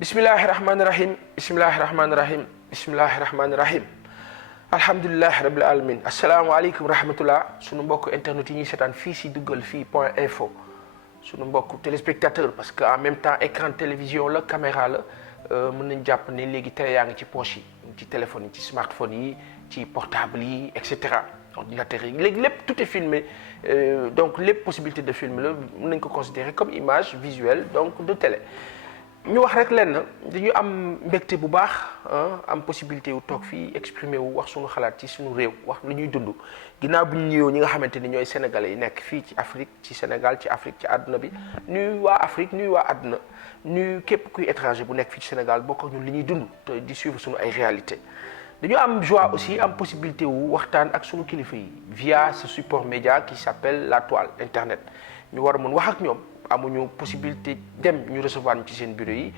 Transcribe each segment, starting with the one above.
Bismillahirrahmanirrahim. Bismillahirrahmanirrahim. Bismillahirrahmanirrahim. alhamdulilah rabil alamin asalaamaaleykum rahmatullah sunu mbokk internet yi ñuy seetaan fii si duggal fii point info sunu mbokk téléspectateur parce que en même temps écran télévision la caméra la mën nañ jàpp ne léegi télé yaa ngi ci poche yi ci téléphone yi ci smartphone yi ci portable yi et cetera ordinateur yi léegi lépp tout est filmé donc lépp possibilité de film la mën nañ ko considérer comme image visuelle donc de télé. ñu wax rek lenn dañu am mbégte bu baax am possibilité wu toog fii exprimer wu wax suñu xalaat ci suñu réew wax lu ñuy dund ginnaaw bi ñu ñëwee ñi nga xamante ni ñooy sénégalais yi nekk fii ci Afrique ci Sénégal ci Afrique ci àdduna bi nuy waa Afrique nuy waa àdduna nuy képp kuy étranger bu nekk fii ci Sénégal bokk ak ñun li ñuy dund te di suivre suñu ay réalité dañu am joie aussi am possibilité wu waxtaan ak suñu kilifa yi via ce support média qui s'appelle la toile internet ñu war a mën wax ak ñoom amuñu possibilité dem ñu recevoir ñu ci seen bureau yi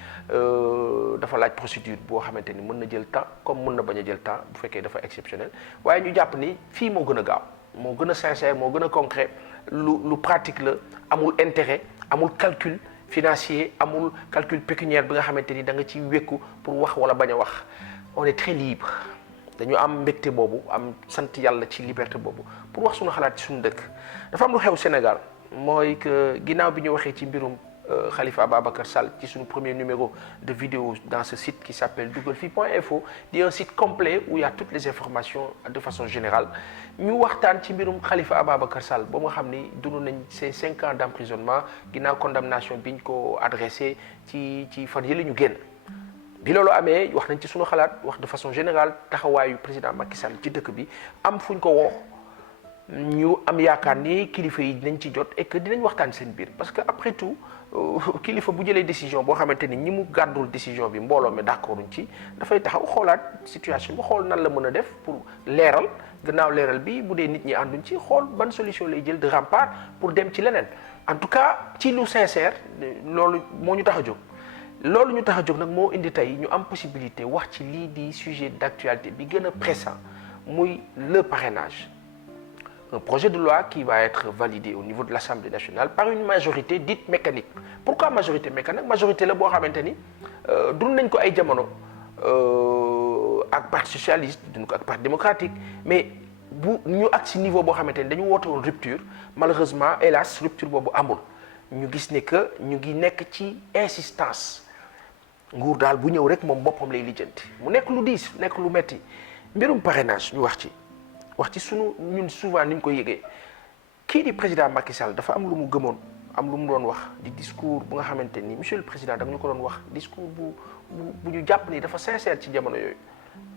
dafa laaj procédure boo xamante ni mën na jël temps comme mën na bañ a jël temps bu fekkee dafa exceptionnel waaye ñu jàpp ni fii moo gën a gaaw moo gën a sincère moo gën a concret lu pratique la amul intérêt amul calcul financier amul calcul pécuniaire bi nga xamante ni da nga ciy wékku pour wax wala bañ a wax on est très libre dañu am mbégte boobu am sant yàlla ci liberté boobu pour wax suñu xalaat ci suñu dëkk dafa am lu xew Sénégal mooy que ginnaaw bi ñu waxee ci mbirum Khalifa Ababacar Sall ci suñu premier numéro de vidéo dans ce site qui s'appelle duggalfi.info di un site complet où il y a toutes les informations de façon générale ñu waxtaan ci mbirum Khalifa Ababacar Sall ba nga xam ni dund nañ ces 5 ans d'emprisonnement ginnaaw condamnation bi ñu ko adressé ci fan yële ñu génn bi loolu amee wax nañ ci suñu xalaat wax de façon générale taxawaayu président Macky Sall ci dëkk bi am fuñ ko woo ñu am yaakaar ni kilifa yi dinañ ci jot et que dinañ waxtaan seen biir parce que après tout kilifa bu jëlee décision boo xamante ni ñi mu gàddul décision bi mbooloo mi d'accorduñ ci dafay taxaw xoolaat situation bi xool nan la mën a def pour leeral gannaaw leeral bi bu dee nit ñi ànduñ ci xool ban solution lay jël de rempart pour dem ci leneen en tout cas ci lu sincère loolu moo ñu tax a jóg loolu ñu tax a jóg nag moo indi tey ñu am possibilité wax ci lii di sujet d'actualité bi gën a pressant muy le parrainage. Un projet de loi qui va être validé au niveau de l'Assemblée nationale par une majorité dite mécanique. Pourquoi majorité mécanique? Majorité la boo xamante ni dund nañ ko ay jamono ak parti socialiste dund ko ak parti démocratique mais bu ñu ak si niveau boo xamante ni dañu woote woon rupture malheureusement hélas rupture boobu amul ñu gis ne que ñu ngi nekk ci insistance nguur daal bu ñëw rek moom boppam lay lijjanti mu nekk lu diis nekk lu metti mbirum parrainage ñu wax ci sunu ñun souvent ni ñu koy yëgee kii di président Macky Sall dafa am lu mu gëmoon am lu mu doon wax di discours bu nga xamante ni monsieur le président da nga ñu ko doon wax discours bu ñu jàpp ni dafa sincère ci jamono yooyu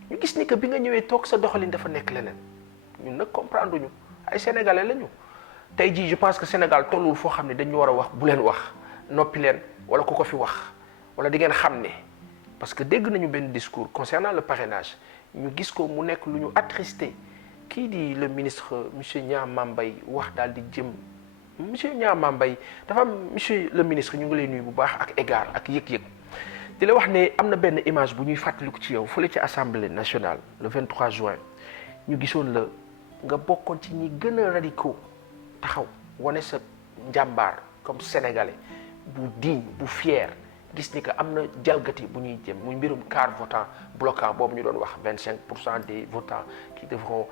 ñu gis ni que bi nga ñëwee toog sa doxalin dafa nekk leneen ñun nag comprendre ñu ay sénégalais lañu tey jii je pense que Sénégal tollul foo xam ne dañu war a wax bu leen wax noppi leen wala ku ko fi wax wala di ngeen xam ne parce que dégg nañu benn discours concernant le parrainage ñu gis ko mu nekk lu ñu attristé. kii di le ministre monsieur Niang Mambay wax daal di jëm monsieur Niang Mambay dafa am monsieur le ministre ñu ngi lay nuyu bu baax ak égard ak yëg-yëg di la wax ne am na benn image bu ñuy fàttaliku ci yow fële ci assemblée nationale le 23 juin ñu gisoon la nga bokkoon ci ñi gën a radicaux taxaw wane sa njàmbaar comme sénégalais bu digne bu fier gis ni que am na jalgati bu ñuy jëm muy mbirum quart votant bloquant boobu ñu doon wax 25% des votants qui devront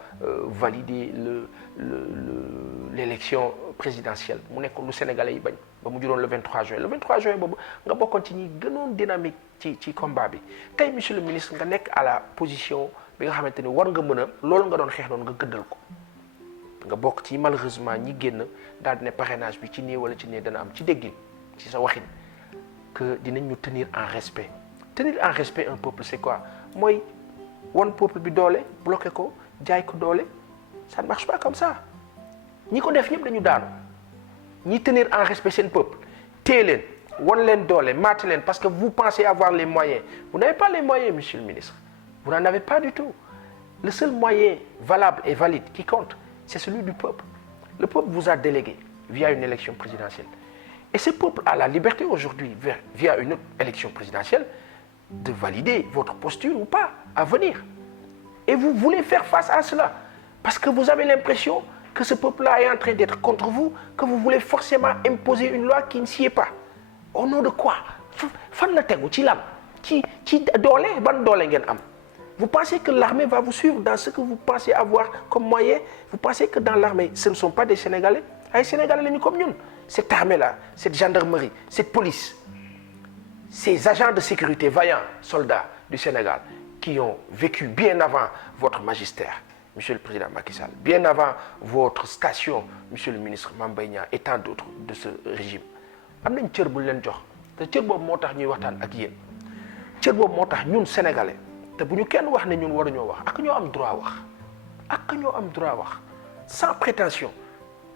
valider l'élection présidentielle mu nekk lu sénégalais yi bañ ba mu juróon le 23 juin le 23 juin boobu nga bokkoon ci ñi gënoon dynamique ci combat bi tey monsieur le ministre nga nekk à la position bi nga xamante ni war nga mën a loolu nga doon xeex noonu nga gëddal ko nga bokk ci malheureusement ñi génn daal di ne parrainage bi ci nii wala ci nii dana am ci déggin ci sa waxin que dinañ ñu tenir en respect un peuple c'est quoi mooy wan peuple bi doole bloqué ko jaay ko doole ça ne marche pas comme ça ñi ko def ñëpp dañu daanu ñi tenir en respect seen peuple téye leen wan leen doole maate leen parce que vous pensez avoir les moyens vous n'avez pas les moyens monsieur le ministre vous n'en avez pas du tout le seul moyen valable et valide qui compte c'est celui du peuple le peuple vous a délégué via une élection présidentielle. Et ce peuple a la liberté aujourd'hui, via une autre élection présidentielle, de valider votre posture ou pas à venir. Et vous voulez faire face à cela. Parce que vous avez l'impression que ce peuple-là est en train d'être contre vous, que vous voulez forcément imposer une loi qui ne s'y est pas. Au nom de quoi? Fan la tegu ci lan doole ban doole ngeen am. Vous pensez que l'armée va vous suivre dans ce que vous pensez avoir comme moyen? Vous pensez que dans l'armée, ce ne sont pas des Sénégalais? Ay Sénégalais lañu comme ñun. Cette armée-là, cette gendarmerie, cette police, ces agents de sécurité, vaillants soldats du Sénégal, qui ont vécu bien avant votre magistère, Monsieur le Président Macky Sall, bien avant votre station, Monsieur le ministre Mame Mbaye Niang et tant d'autres de ce régime. am nañ cër bu leen jox te cër boobu moo tax ñuy waxtaan ak yéen cër boobu moo tax ñun sénégalais te bu ñu kenn wax ne ñun waruñoo wax ak ñoo am droit wax ak ñoo am droit wax sans prétention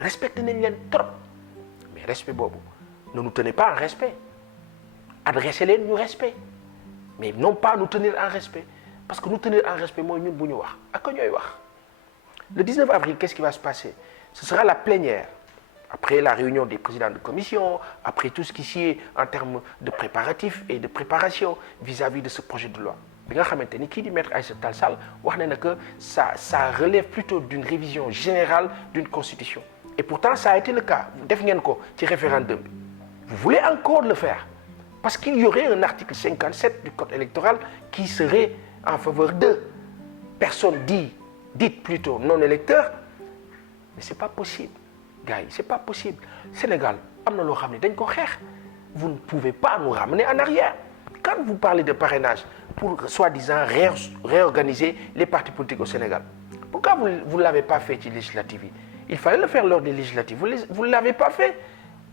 respecté nañ leen trop mais respect boobu ne nous tenez pas en respect adressé leen ñu respect mais non pas nous tenir en respect parce que nous tenir en respect mooy ñun bu ñu wax ak ñooy wax le 19 avril qu'est-ce qui va se passer? Ce sera la plénière. Après la réunion des présidents de commission, après tout ce qui s'y est en termes de préparatifs et de préparation vis-à-vis de ce projet de loi. Bi nga xamante ni kii di maître Aïssata Tall Sall wax na que ça relève plutôt d'une révision générale d'une constitution. Et pourtant ça a été le cas. Def ngeen ko ci référendum bi. Vous voulez encore le faire parce qu'il y aurait un article 57 du code électoral qui serait en faveur de personnes dites plutôt non électeurs. Mais c'est pas possible. Gars yi c'est pas possible. Sénégal am na loo xam ne dañ ko xeex. Vous ne pouvez pas nous ramener en arrière. Quand vous parlez de parrainage pour soi-disant réorganiser les partis politiques au Sénégal, pourquoi vous l'avez pas fait ci législatives yi? Il fallait le faire lors des législatives. Vous l'avez pas fait.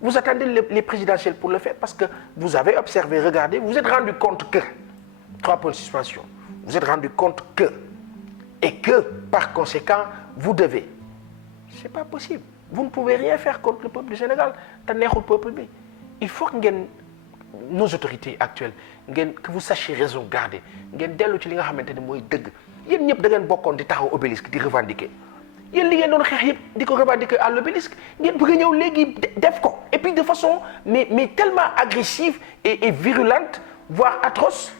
Vous attendez les présidentielles pour le faire parce que vous avez observé, regardé, vous êtes rendu compte que 3 points de suspension. Vous êtes rendu compte que et que par conséquent vous devez. C'est pas possible. Vous ne pouvez rien faire contre le peuple du Sénégal te neexul peuple bi. Il faut que ngeen nos autorités actuelles que vous sachiez raison garder ngeen dellu ci li nga xamante ne mooy dëgg. Yéen ñëpp da ngeen bokkoon di taxaw obélisque di revendiquer yéen li ngeen doon xeex yëpp di ko revendiquer à l'obélisque ngeen bëgg a ñëw léegi def ko et puis de façon mais tellement agressive et virulente voire atroce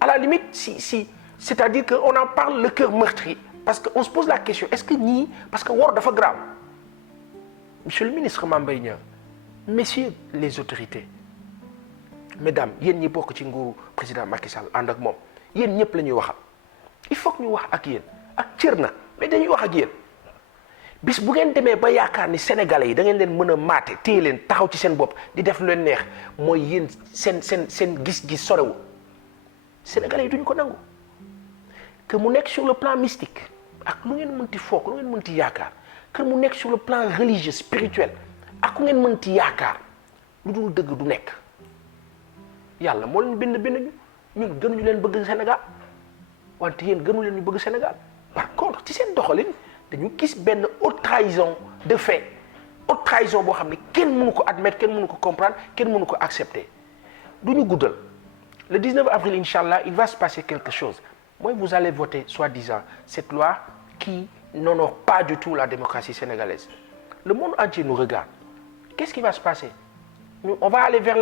à la limite si c'est-à-dire que on en parle le cœur meurtri parce que on se pose la question est-ce que ñii parce que wor dafa grave. Monsieur le ministre Mame Mbaye Niang, messieurs les autorités, mesdames yéen ñi bokk ci nguuru président Macky Sall ànd ak moom yéen ñëpp la ñuy waxal il faut que ñu wax ak yéen ak cër na mais dañuy wax ak yéen bis bu ngeen demee ba yaakaar ni sénégalais yi da ngeen leen mën a maate téye leen taxaw ci seen bopp di def lu leen neex mooy yéen seen gis-gis sorewul sénégalais yi duñ ko nangu que mu nekk sur le plan mystique ak lu ngeen mënti foog lu ngeen mënti yaakaar. Que mu nekk sur le plan religieux spirituel ak ku ngeen mënti yaakaar lu dul dëgg du nekk yàlla moo leen bind ñun gënuñu leen bëgg Sénégal wante yéen gënu leen ñu bëgg Sénégal par contre ci seen doxalin dañu gis benn haute trahison de fait haute trahison boo xam ne kenn mënu ko admettre kenn mënu ko comprendre kenn mënu ko accepter du ñu guddal le 19 avril inchallah il va se passer quelque chose mooy vous allez voter soi-disant cette loi qui n'honore pas du tout la démocratie sénégalaise. Le monde entier nous regarde. Qu'est-ce qui va se passer? On va aller vers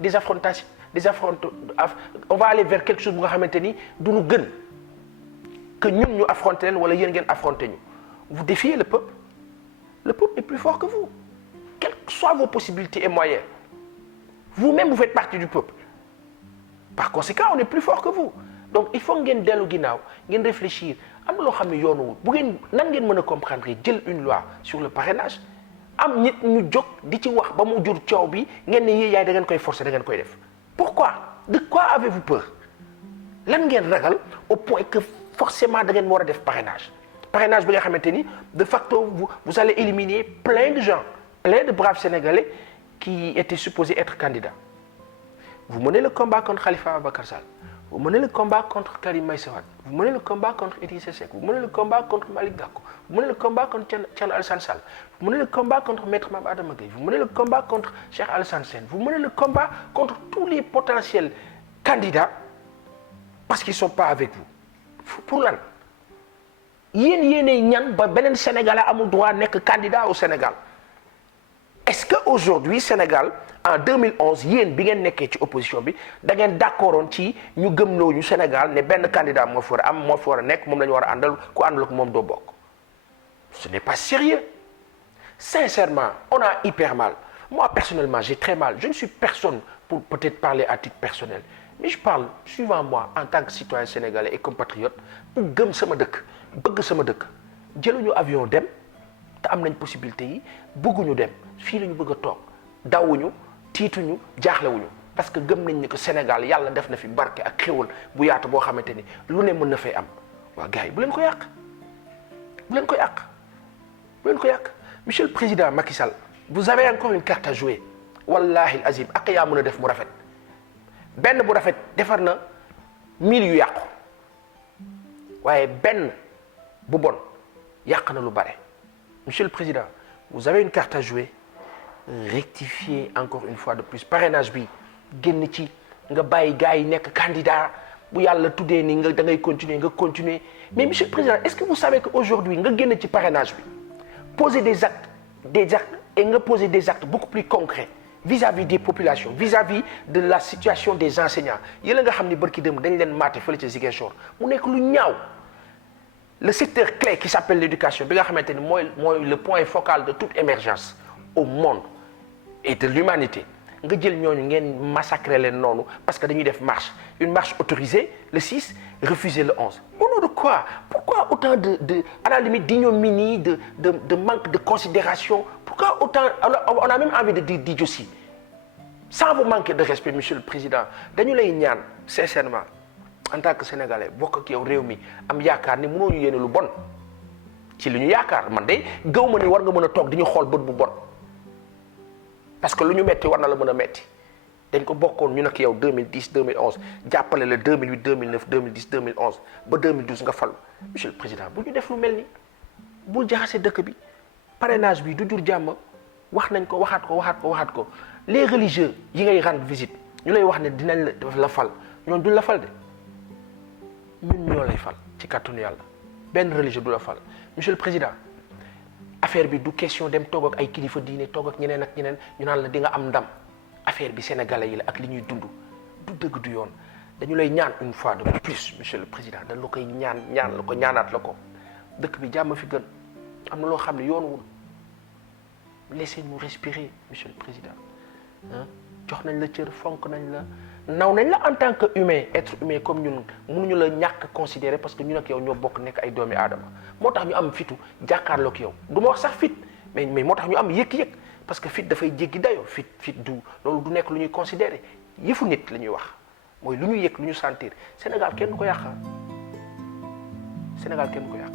des affrontations, on va aller vers quelque chose bu nga xamante ni du ñu gën que ñun ñu affronter leen wala yéen ngeen affronter ñu. Vous défiez le peuple. Le peuple est plus fort que vous. Quelles que soient vos possibilités et moyens. Vous-même vous faites partie du peuple. Par conséquent, on est plus fort que vous. Donc il faut ngeen dellu ginnaaw ngeen réfléchir. Am na loo xam ne yoonu bu ngeen nan ngeen mën a comprendre jël une loi sur le parrainage am nit ñu jóg di ci wax ba mu jur coow bi ngeen ne yéen yaay da ngeen koy forcer da ngeen koy def. Pourquoi? De quoi avez-vous peur? Lan ngeen ragal au point que forcément da ngeen war a def parrainage bi nga xamante ni de facto vous allez éliminer plein de gens plein de braves Sénégalais qui étaient supposés être candidats. Vous menez le combat contre Khalifa Ababacar Sall. Vous menez le combat contre Karim Meïssa Wade. Vous menez le combat contre Idrissa Seck. Vous menez le combat contre Malick Gakou. Vous menez le combat contre Thierno Alassane Sall. Vous menez le combat contre Maître Mame Adama Gueye. Vous menez le combat contre Cheikh Alassane Sène. Vous menez le combat contre tous les potentiels candidats parce qu'ils ne sont pas avec vous. Pour lan yéenay ñan ba beneen Sénégalais amul droit nekk candidat au Sénégal. Est-ce que aujourd'hui Sénégal en 2011 yéen bi ngeen nekkee ci opposition bi da ngeen d'accordoon ci ñu gëmloo ñu Sénégal ne benn candidat moo fi war a am moo fi war a nekk moom la ñu war a àndal ku àndal ak moom doo bokk. Ce n'est pas sérieux. Sincèrement, on a hyper mal. Moi personnellement, j'ai très mal. Je ne suis personne pour peut-être parler à titre personnel mais je parle suivant moi en tant que citoyen sénégalais et compatriote pour gëm sama dëkk bëgg sama dëkk jëluñu avion dem te am nañ possibilité yi bëgguñu dem fii la ñu bëgg a toog dawuñu tiituñu jaaxlewuñu parce que gëm nañ ni que Sénégal yàlla def na fi barke ak xéwal bu yaatu boo xamante ni lu ne mën na fay am waa gars yi bu leen ko yàq bu leen ko yàq bu leen ko yàq monsieur le président Macky Sall vous avez encore une carte à jouer wallahi azim ak yaa mën a def mu rafet benn bu rafet defar na 1000 yu yàqu waaye benn bu bon yàq na lu bare monsieur le président vous avez une carte à jouer rectifier encore une fois de plus parrainage bi génn ci nga bàyyi gars yi nekk candidat bu yàlla tuddee ni nga da ngay continuer mais monsieur le président est-ce que vous savez que aujourd'hui nga génn ci parrainage bi poser des actes et nga poser des actes beaucoup plus concrets vis-à-vis des populations vis-à-vis de la situation des enseignants yéen nga xam ni barki dem dañ leen maate fële ca Ziguinchor mu nekk lu ñaaw le secteur clé qui s'appelle l'éducation bi nga xamante ni mooy le point focal de toute émergence au monde et de l'humanité nga jël ñooñu ngeen massacrer leen noonu parce que dañuy def marche une marche autorisée le 6 refusée le 11 au nom de quoi pourquoi autant de à la limite d'ignominie de manque de considération pourquoi autant on a même envie de dire d'idiotie sans vous manquer de respect monsieur le président dañu lay ñaan sincèrement en tant que sénégalais bokk ak yow réew mi am yaakaar ni mënoo ñu yéene lu bon ci li ñu yaakaar man de gëw ma ni war nga mën a toog di ñu xool bët bu bon parce que lu ñu metti war na la mën a metti dañ ko bokkoon ñu nag yow 2010 2011 jàppale la 2008 2009 2010 2011 ba 2012 nga falu monsieur le président bu ñu def lu mel ni bul jaxase dëkk bi parrainage bi du jur jàmm wax nañ ko waxaat ko les religieux yi ngay rendre visite ñu lay wax ne dinañ la fal ñoom duñ la fal de ñun ñoo lay fal ci kàttanu yàlla benn religieux du la fal monsieur le président affaire bi du question dem toog ak ay kilifa diine toog ak ñeneen ñu naan la di nga am ndam affaire bi sénégalais yi la ak li ñuy dund du dëgg du yoon dañu lay ñaan une fois de plus monsieur le président dañ la koy ñaan la ko ñaanaat la ko dëkk bi jàmm fi gën am na loo xam ne yoon wul laissez-nous respirer monsieur le président jox nañ la cër fonk nañ la naw nañ la en tant que humain être humain comme ñun mënuñu la ñàkk considérer parce que ñun ak yow ñoo bokk nekk ay doomi aadama moo tax ñu am fitu jàkkaarloog yow du ma wax sax fit mais moo tax ñu am yëg-yëg parce que fit dafay jéggi dayoo fit du loolu du nekk lu ñuy considérer yëfu nit la ñuy wax mooy lu ñu yëg lu ñu sentir Sénégal kenn du ko yàq Sénégal kenn du ko yàq